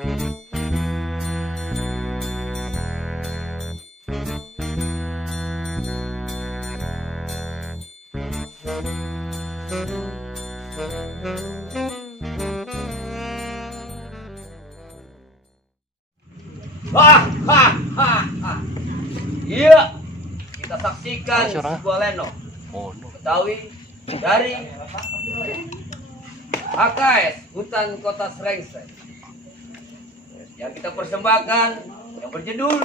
Iya, kita saksikan sebuah lenong Betawi dari HKS Hutan Kota Srengseng yang kita persembahkan yang berjudul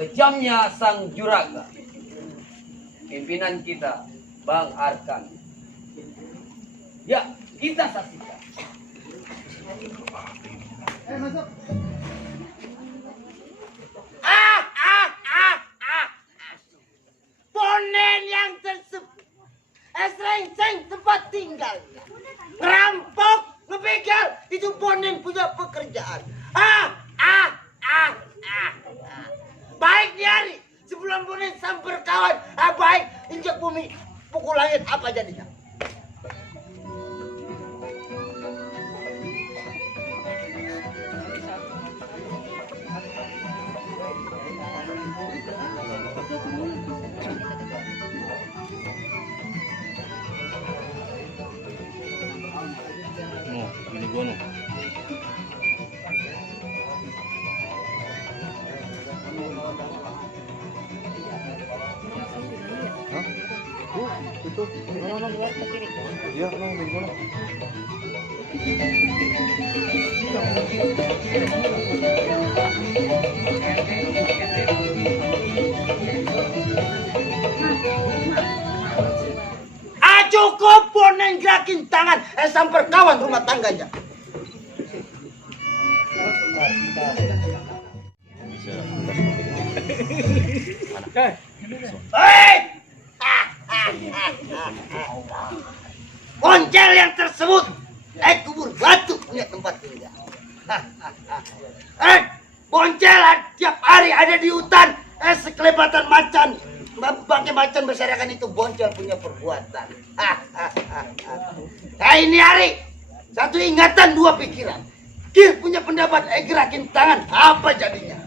Kejamnya Sang Juraga. Pimpinan kita Bang Arkan. Ya, kita saksikan. Masuk. Ponen yang tersebut Srengseng tempat tinggalnya, ngerampok, ngebegal, itu Ponen punya pekerjaan. Baik di hari sebelum Ponen samper kawan, baik injak bumi, pukul langit, apa jadinya? Ini gua nih. Hah? Itu. Iya, ini gua. Cukup Ponen gerakin tangan, samper kawan rumah tangganya. Boncel yang tersebut kubur batu punya tempat tinggal. Boncel tiap hari ada di hutan, sekelebatan macan. Bangkai macan berserakan, itu Boncel punya perbuatan. Ini hari satu ingatan, dua pikiran. Kir punya pendapat, gerakin tangan, apa jadinya?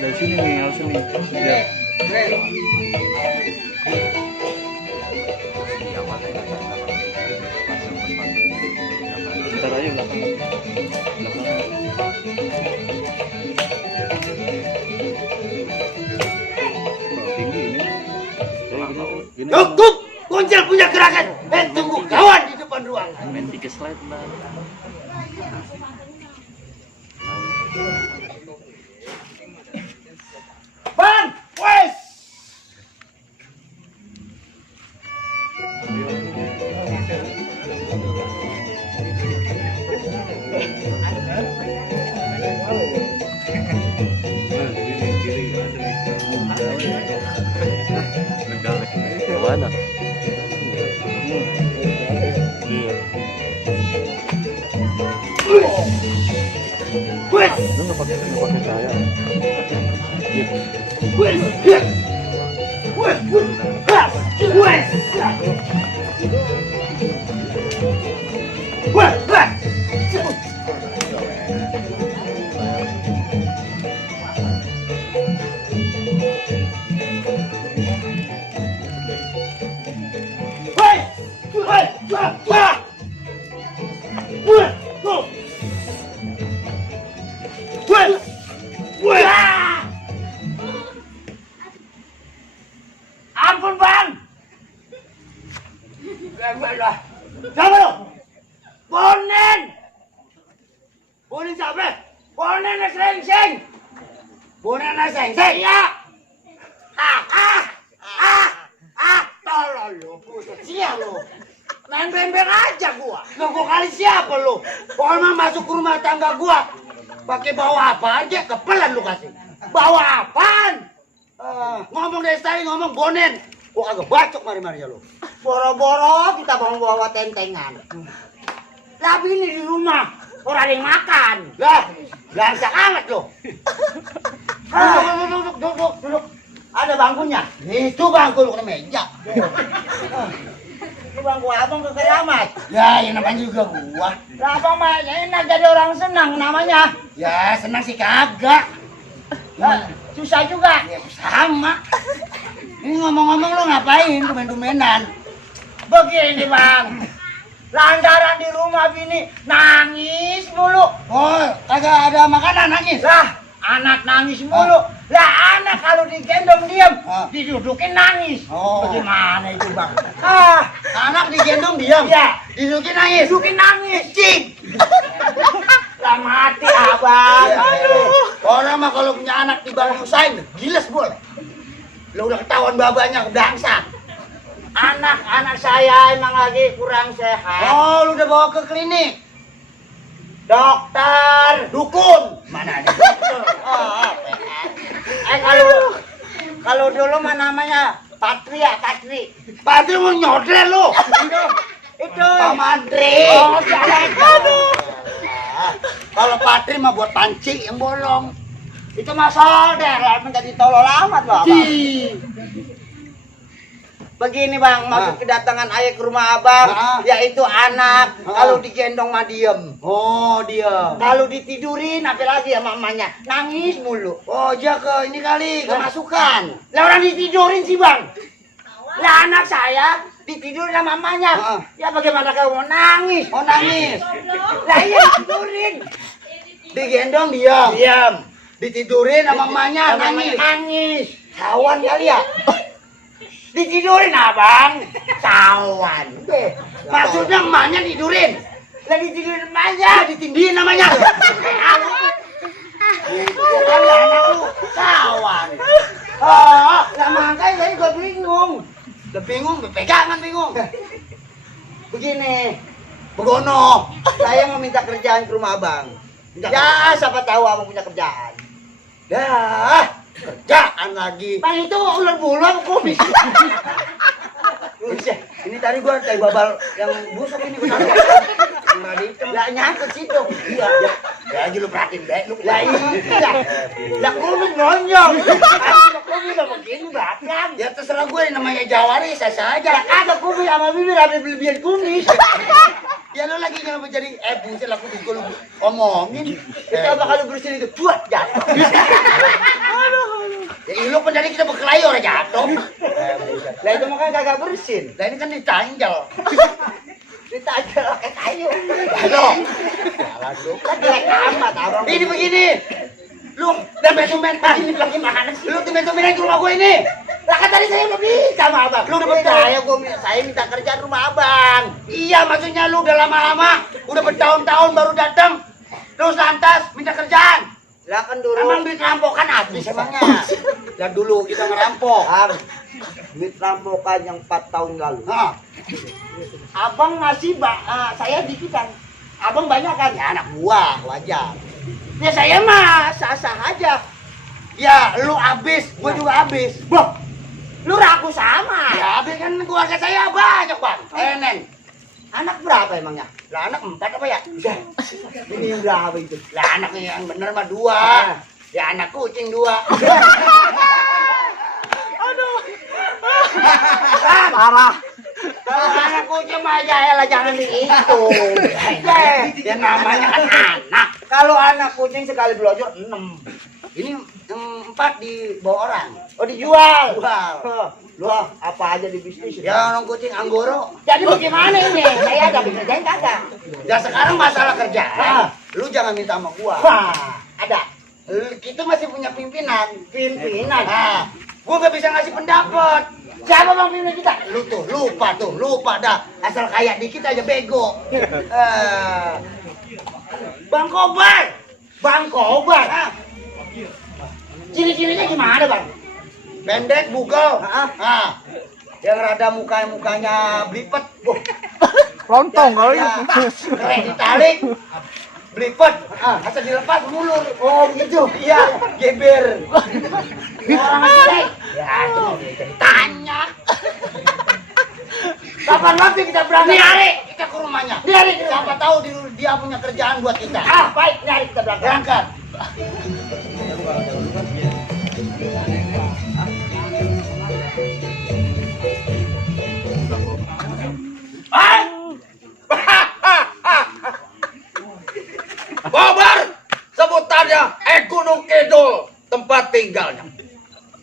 Dari sini nih, harusnya nih. Lihat. Bentar aja belakang. Tinggi ini. Cukup, Boncel punya gerakan. Tunggu kawan di depan ruangan. Main 3 slide lah. Bang, wes. Mana? Wes. Lu nggak pakai cahaya. Wes. Wes. Wes. Ampun bang, Siapa lo? Bonen! Bonen siapa? Bonen na seng-seng! Bonen na seng-seng? Iya! Tolol lo, putus sial lo. Main bembeng aja gua. Nggak kali siapa lo? Pokoknya masuk ke rumah tangga gua. Pakai bawa apa aja, kepelan lu kasih. Bawa apaan? Ngomong dari tadi ngomong bonen. Gua agak bacok mari-mari ya lo. Boro-boro kita mau bawa tentengan. Tapi ini di rumah, orang ada yang makan. Lah, langsak amat lo. Duduk. Ada bangkunya? Itu bangku lu kena meja. Itu bangku abang ke keramat. Ya, yang namanya juga gua. Lah abang mah enak jadi orang senang namanya. Ya, senang sih kagak. Susah juga. Ya, sama. Ini ngomong-ngomong lu ngapain dumen-dumenan? Begini bang, lantaran di rumah bini nangis mulu. Oh, kagak ada makanan nangis? Lah, anak nangis mulu. Lah anak kalau digendong diam, didudukin nangis. Bagaimana itu bang? Anak digendong diam? Ya, didudukin nangis. Didudukin nangis, cik. Lah mati abang. Orang mah kalau punya anak di bawah usain, giles boleh. Lo udah ketahuan babanya kedangsak. Anak saya emang lagi kurang sehat. Oh, lu udah bawa ke klinik? Dokter, dukun. Mana ada dokter? Kalau dulu mah namanya Patri. Patri mau nyodre lu. Itu Pak Mantri. Oh, aduh. Kalau Patri mah buat panci yang bolong. Itu mah solder, menjadi tolol amat loh, Abang. Begini bang, maksud kedatangan ayah ke rumah abang, yaitu anak. Kalau digendong mah diem. Oh diem. Kalau ditidurin, apa lagi ya mamanya? Nangis mulu. Oh dia ke ini kali, kemasukan. Lah orang ditidurin sih bang. Lah anak saya ditidurin sama mamanya. Ya bagaimana kalau mau nangis? Oh nangis. Lah iya ditidurin. Digendong diam. Ditidurin sama mamanya nangis. Sawan kali ya? Ditidurin abang, cawan. Maksudnya emaknya tidurin. Lah ditidurin emaknya, ditindihin namanya. Kan anak lu, cawan. Lah makanya saya juga bingung. Udah bingung, pegangan bingung. Begini, begono. Saya mau minta kerjaan ke rumah abang. Ya, siapa tahu abang punya kerjaan. Dah. Kerjaan lagi. Bang itu ular bulu apa kumis? Ini tadi gua tai babal yang busuk ini gua taruh. Lah nyangkut situ. Iya. Ya aja lu perhatiin deh lu. Lah iya. Lah kumis nonjong. Kumis apa begini belakang. Ya terserah gue namanya Jawari saya saja. Lah kagak kumis sama bibir ada berlebihan kumis. Ya lu lagi jangan menjadi buset lah kumis gua lu omongin. Itu apa kalau bersihin itu buat jatuh. Ya lu pun dari kita berkelahi orang jatuh. Lah itu makanya kagak bersin. Lah ini kan ditanjel. Ditanjel pakai kayu. Aduh. Jalan lu. Kan jelek amat abang. Ini begini. Lu tumben-tumben begini lagi mana sih? Lu tumben-tumben ke rumah gue ini. Lah kan tadi saya udah minta sama abang. Lu udah betul. Saya minta kerjaan rumah abang. Iya maksudnya lu udah lama-lama. Udah bertahun-tahun baru datang. Terus lantas minta kerjaan. Lah kan dulu emang duit rampokan habis emangnya. Lah dulu kita ngerampok. Duit rampokan yang 4 tahun lalu. Abang ngasih saya dikit kan. Abang banyak kan? Ya anak buah wajar. Ya saya mah sah-sah aja. Ya lu habis, gua juga habis. Boh. Lu ragu sama. Ya habis kan keluarga saya banyak, Bang. Enen. Anak berapa emangnya? Lah anak 4 apa ya? Ini yang berapa itu? Lah anaknya yang bener mah 2. Ya anak kucing 2. Aduh. Parah. Kalau anak kucing mah ya lah jangan itu. Ya namanya kan anak. Kalau anak kucing sekali belojor 6. Ini yang 4 dibawa orang. Oh dijual. Loh, apa aja di bisnis? Ya orang kucing Anggoro. Jadi bagaimana ini? Saya ada kerjaan kagak? Ya sekarang masalah kerjaan. Lu jangan minta sama gua. Ada. Kita masih punya pimpinan. Gua gak bisa ngasih pendapat. Siapa bang pimpinan kita? Lu tuh, lupa dah. Asal kayak dikit aja bego. Bang Kobar. Ah. Ciri-cirinya gimana bang? Pendek, bugel. Yang rada mukanya blipet. Lontong kali. Keren ditarik. Blipet. Asal dilepas mulur. Oh begitu. Iya, geber. Orang jelek. Ya, cuma tanya. Kapan lagi kita berangkat? Nih hari kita ke rumahnya. Nih hari siapa tahu dia punya kerjaan buat kita. Baik, nih hari kita berangkat. Kobar sebutannya Gunung Kidul tempat tinggalnya.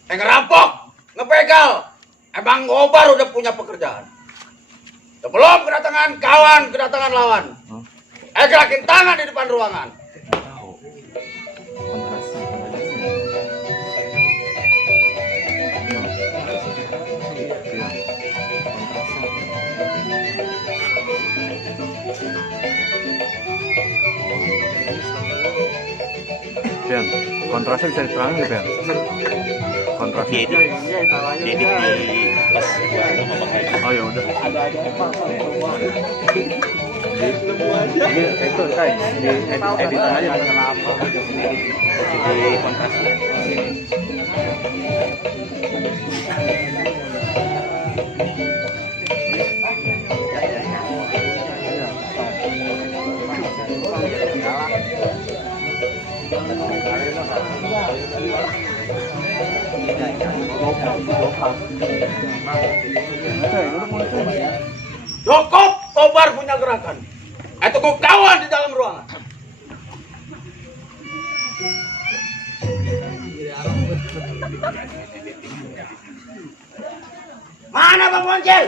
Ngerampok, ngepegal. Emang Kobar udah punya pekerjaan. Sebelum kedatangan lawan. Gerakin tangan di depan ruangan. Pian, kontrasnya bisa diterangin nggak, Pian? Kontrasnya. Diedit di pas Oh ya udah. Itu kan di edit aja kenapa? di kontras. Cukup Kobar punya gerakan. Cukup kawan di dalam ruangan. Mana Bang Poncel?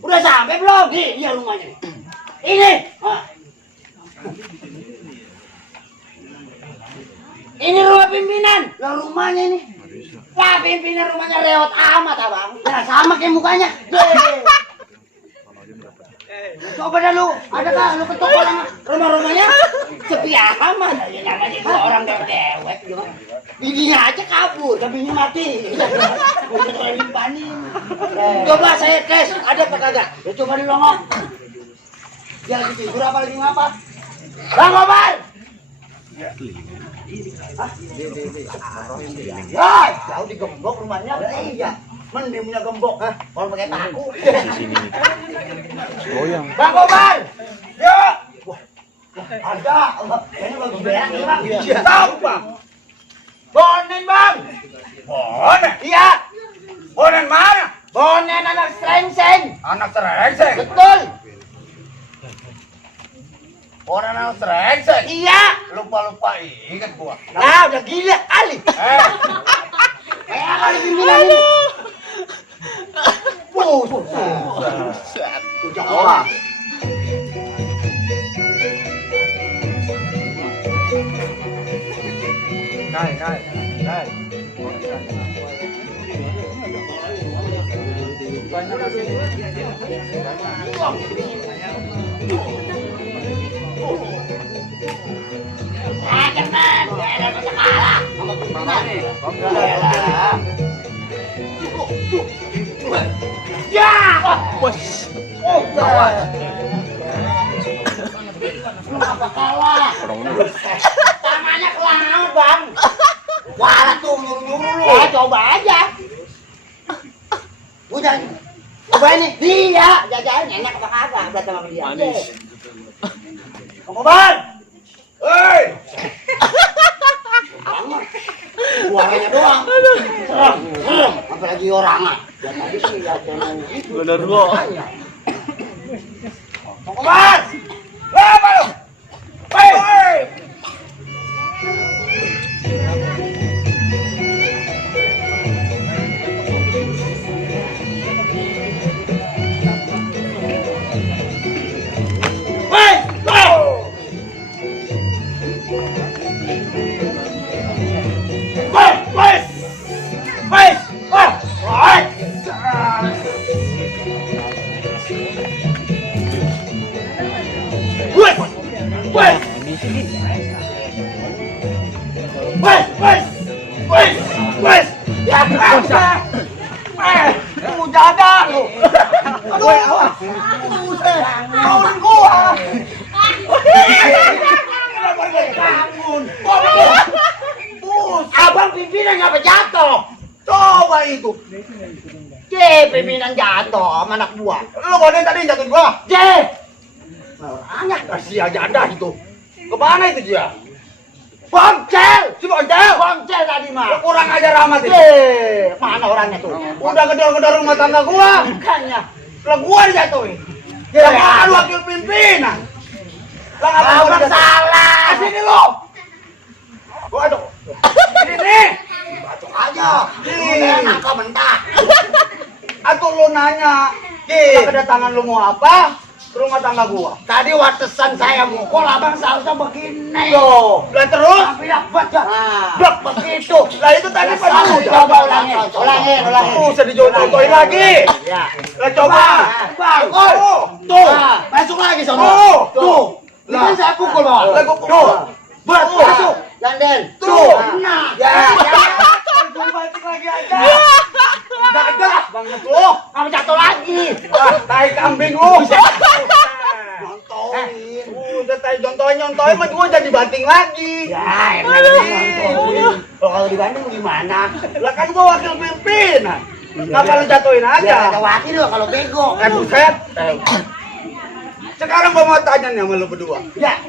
Udah sampai belum? Iya rumahnya. Ini. Ini rumah pimpinan. Lah rumahnya ini. Lah pimpinan rumahnya rewot amat abang. Ya sama kayak mukanya. Coba dah lu, ada kah lu ketok orang rumah-rumahnya? Sepi amat. Ya namanya dua orang dewek gitu. Bininya aja kabur, bininya mati. Udah limpanin. Coba saya tes, ada apa kagak? Ya coba dilongok. Dia lagi tidur apa lagi ngapa? Bang Kobar! Ya, jauh digembok rumahnya. Iya. Mending punya gembok, kalau pakai taku. Di sini nih. Goyang. Bang Kobar! Ya! Ada. Kayaknya bagus berak nih bang. Iya. Tahu bang. Bonen bang! Bonen. Iya! Bonen mana? Bonen anak serengseng. Anak serengseng. Betul! Bonen anak serengseng. Iya! Lupa ingat gua. Nah udah gila kali. Kayak kali pimpinan ini. Jawa. Ya, bos. Kenapa kalah? Tangannya kelaut bang. Wah tuh nyuruh lu. Ya coba aja. Udah. Coba ini. Dia jajan enak apa kagak? Berantem sama dia. Manis. Kobar. Hei. Suaranya doang. Serem. Apalagi orangnya. Dan tadi sih ya itu. Bener kok. Kobar. Apa lu? Hei. jadah lu. Aduh, awas. Buset. Kauin gua. Abang pimpinan ngapa jatuh? Coba itu. Pimpinan jatuh sama anak buah. Lu bodoh tadi jatuhin gua. Anak kasihan jadah itu. Kemana itu dia? Boncel! Si Boncel! Boncel tadi mah. Kurang ajar amat itu. Mana orangnya tuh? Udah gedor-gedor rumah tangga gua. Makanya. Lah gua dijatuhin. Lah wakil pimpinan. Lah ngapa salah? Sini lu. Waduh. Sini. Batuk aja. Enak kau mentah. Atuh lu nanya. Kedatangan lu mau apa? Rumah tangga gua. Tadi watesan saya mukul abang seharusnya begini. Tuh. Lah terus? Tapi dapat ya. Blok begitu. Lah itu tadi pada coba ulangin. Usah dicontohin lagi. Ya. Lah coba. Bang. Tuh. Masuk lagi sono. Tuh. Lah saya pukul bang. Lah gua pukul. Buat masuk. Landen. Tuh. Nah. Ya. Balik lagi aja. Dadah. Bang lu. Kamu jatuh lagi. Wah, tai kambing lu. Nyontoin. Udah tai nyontoin mah gua jadi banting lagi. Ya, emang. Kalau dibanting gimana? Lah kan gua wakil pimpinan. Kenapa lu jatuhin aja? Ya, wakil lu kalau bego. Kan buset. Sekarang gua mau tanya nih sama lu berdua. Ya.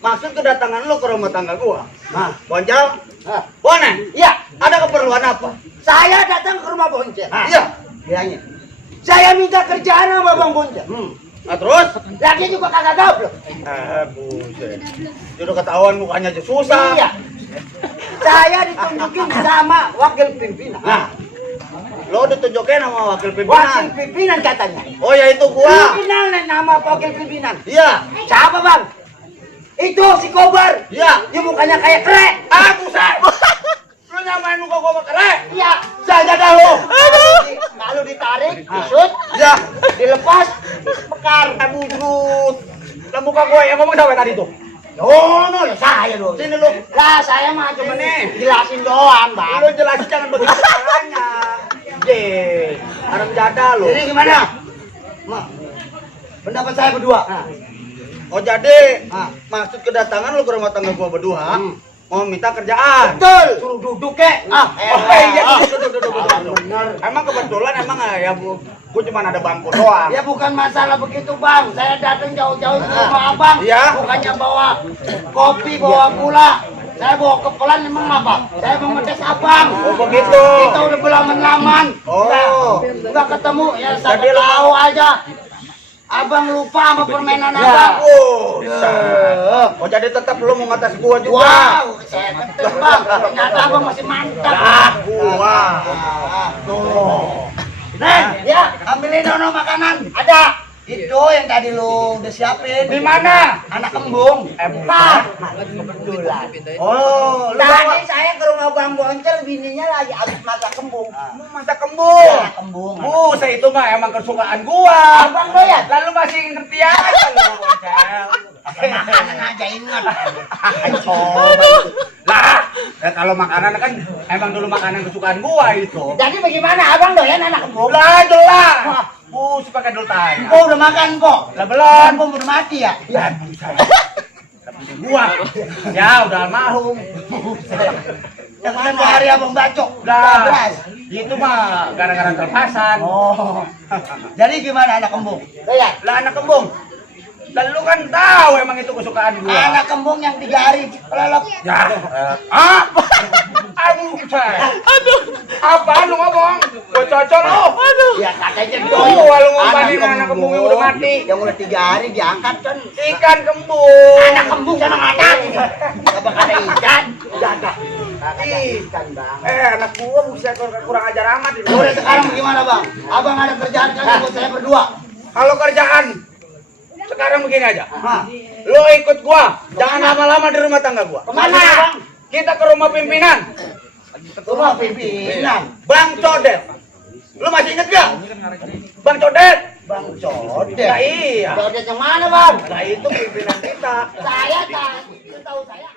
Maksud kedatangan lu ke rumah tangga gua. Nah, Boncel? Bonen? Iya. Ada keperluan apa? Saya datang ke rumah Boncel. Iya. Bilangnya. Saya minta kerjaan sama Bang Boncel. Nah terus? Lagi juga kagak goblok. Buset. Udah ketahuan mukanya aja susah. Iya. Saya ditunjukin sama wakil pimpinan. Nah. Lo ditunjukin sama wakil pimpinan? Wakil pimpinan katanya. Oh ya itu gua. Pimpinan nama wakil pimpinan. Iya. Siapa Bang? Itu si Kobar. Iya. Dia mukanya kayak kere. Buset. Lu nyamain muka gua sama kere? Iya. Saya dah lu. Kalau ditarik, disut. Iya. Dilepas, mekar. Busut. Lah muka gua yang ngomong siapa tadi tuh? No, saya lu. Sini lu. Lah saya mah cuma nih jelasin doang, Bang. Lu jelasin jangan begitu caranya. Orang jadah lu. Jadi gimana? Pendapat saya berdua. Oh jadi, maksud kedatangan lu ke rumah tangga gua berdua, mau minta kerjaan. Betul. Suruh duduk kek. Iya duduk. Bener. Emang kebetulan ya bu, gua cuma ada bangku doang. Ya bukan masalah begitu Bang. Saya datang jauh-jauh ke rumah Abang. Iya. Bukannya bawa kopi, bawa gula. Saya bawa kepelan emang apa? Saya mau ngetes Abang. Oh begitu. Kita udah berlaman-laman. Oh. Nggak ketemu ya saya tahu aja. Abang lupa sama permainan Abang. Oh jadi tetap lu mau ngatas gua juga. Wow, saya tetap Bang. Ternyata Abang masih mantap. Tuh. Nen, ya, ambilin dono makanan. Ada. Itu yang tadi lu udah siapin. Di mana? Anak kembung. Bukan. Kebetulan. Oh, tadi saya ke rumah Bang Boncel, bininya lagi habis masak kembung. Masak kembung. Ya, kembung. Saya itu mah emang kesukaan gua. Abang doyan. Lalu masih ngerti aja lu Boncel. Makanan aja ingat. Lah, kalau makanan kan emang dulu makanan kesukaan gua itu. Jadi bagaimana Abang doyan anak kembung? Lah, jelas. Si pakai dulu tanya. Kau udah makan kok? Lah belum. Kau udah mati ya? Ya bisa. Tapi gua. Ya udah almarhum. Yang mana hari Abang bacok? Lah. Itu mah gara-gara terpasan. Oh. Jadi gimana anak kembung? Lah anak kembung. Dan lu kan tahu emang itu kesukaan gua. Anak kembung yang 3 hari kelelep. Ya. Aduh. Apaan lu ngomong? Gua cocok lu. Aduh. Ya katanya dulu lu ngomongin anak kembung yang udah mati. Yang udah 3 hari diangkat kan ikan kembung. Anak kembung sama ngatak. Apa kata ikan? Jaga. Ikan, Bang. Anak gua bisa kurang ajar amat ini. Udah sekarang gimana, Bang? Abang ada kerjaan kan buat saya berdua. Kalau kerjaan sekarang begini aja. Lu ikut gua. Jangan lama-lama di rumah tangga gua. Kemana, Bang? Kita ke rumah pimpinan. Rumah pimpinan. Bang Codet. Lu masih inget gak? Bang Codet. Bang Codet. Nah, iya. Codet yang mana, Bang? Nah itu pimpinan kita. Saya tahu saya.